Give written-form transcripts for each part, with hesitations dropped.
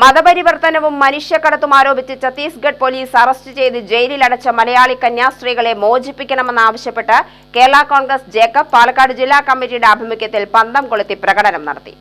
മതപരിവർത്തനവും മനുഷ്യക്കടത്തും ആരോപിച്ച് Chhattisgarh police arrest ചെയ്ത് ജയിലിലടച്ച Malayali കന്യാസ്ത്രീകളെ മോചിപ്പിക്കണമെന്നാവശ്യപ്പെട്ട് Kerala Congress Jacob Palakkad ജില്ലാ കമ്മിറ്റിയുടെ ആഭിമുഖ്യത്തിൽ പന്തം കൊളുത്തി പ്രകടനം നടത്തി.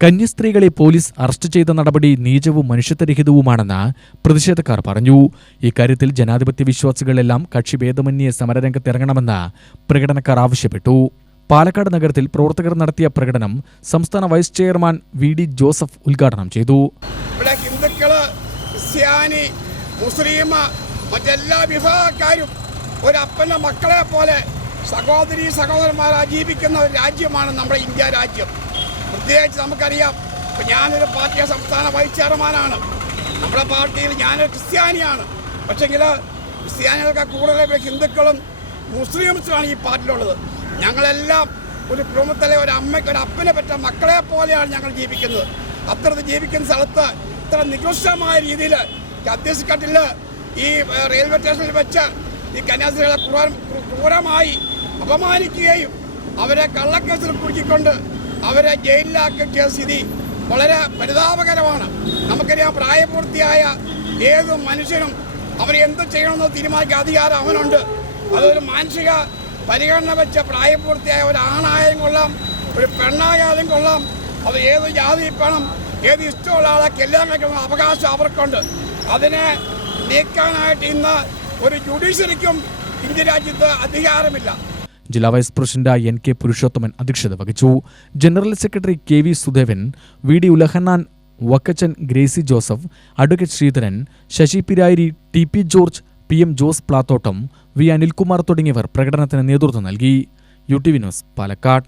കന്യാസ്ത്രീകളെ പോലീസ് അറസ്റ്റ് ചെയ്ത നടപടി നീചവും മനുഷ്യത്വരഹിതവുമാണെന്ന് പ്രതിഷേധക്കാർ പറഞ്ഞു. ഇക്കാര്യത്തിൽ ജനാധിപത്യ വിശ്വാസികളെല്ലാം കക്ഷിഭേദമന്യേ സമരരംഗത്തിറങ്ങണമെന്ന് പ്രകടനക്കാർ ആവശ്യപ്പെട്ടു. പാലക്കാട് നഗരത്തിൽ പ്രവർത്തകർ നടത്തിയ പ്രകടനം സംസ്ഥാന വൈസ് ചെയർമാൻ വി.ഡി. ജോസഫ് ഉദ്ഘാടനം ചെയ്തു. ഹിന്ദുക്കള്, ക്രിസ്ത്യാനി, മുസ്ലിം, മറ്റെല്ലാ വിഭാഗക്കാരും ഒരപ്പന്റെ മക്കളെ പോലെ സഹോദരീ സഹോദരന്മാരായി ജീവിക്കുന്ന ഒരു രാജ്യമാണ് നമ്മുടെ ഇന്ത്യ രാജ്യം. പ്രത്യേകിച്ച് നമുക്കറിയാം, ഞാനൊരു പാർട്ടിയുടെ സംസ്ഥാന വൈസ് ചെയർമാനാണ്. നമ്മുടെ പാർട്ടിയിൽ ഞാനൊരു ക്രിസ്ത്യാനിയാണ്. പക്ഷെങ്കിൽ ക്രിസ്ത്യാനികൾക്ക് കൂടുതൽ ഹിന്ദുക്കളും മുസ്ലിംസുമാണ് ഈ പാർട്ടിയിലുള്ളത്. ഞങ്ങളെല്ലാം ഒരു കുടുംബത്തിലെ ഒരു അമ്മയ്ക്ക് ഒരു അപ്പനെ പറ്റ മക്കളെ പോലെയാണ് ഞങ്ങൾ ജീവിക്കുന്നത്. അത്തരത്തിൽ ജീവിക്കുന്ന സ്ഥലത്ത് ഇത്ര നികൃഷ്ടമായ രീതിയിൽ ഛത്തീസ്ഗഡിൽ ഈ റെയിൽവേ സ്റ്റേഷനിൽ വെച്ച് ഈ കന്യാസ്ത്രീകളെ ക്രൂരമായി അപമാനിക്കുകയും അവരെ കള്ളക്കേസിൽ കുടുക്കിക്കൊണ്ട് അവരെ ജയിലിലാക്കിയ സ്ഥിതി വളരെ പരിതാപകരമാണ്. നമുക്കറിയാം, പ്രായപൂർത്തിയായ ഏത് മനുഷ്യനും അവരെന്ത് ചെയ്യണമെന്ന് തീരുമാനിക്കാൻ അധികാരം അവനുണ്ട്. അതൊരു മാനസിക പരിഗണന വെച്ച പ്രായപൂർത്തിയായ ഒരാണായാലും കൊള്ളാം, ഒരു പെണ്ണായാലും കൊള്ളാം, അത് ഏത് ജാതി വേണം, ഏത് ഇഷ്ടമുള്ള ആളെ കല്യാണം കഴിക്കുന്ന അവകാശം അവർക്കുണ്ട്. അതിനെ നീക്കാനായിട്ട് ഇന്ന് ഒരു ജുഡീഷ്യറിക്കും ഇന്ത്യ രാജ്യത്ത് അധികാരമില്ല. ജില്ലാ വൈസ് പ്രസിഡന്റ് N.K. പുരുഷോത്തമൻ അധ്യക്ഷത വഹിച്ചു. General secretary K.V. Sudevan, V.D. Ulahannan, Vakkachan Gracy Joseph, advocate Sreedharan, Sasi Pirayiri, T.P. George, P.M. Jose Plathottam, V. Anilkumar തുടങ്ങിയവർ പ്രകടനത്തിന് നേതൃത്വം നൽകി. UTV news, Palakkad.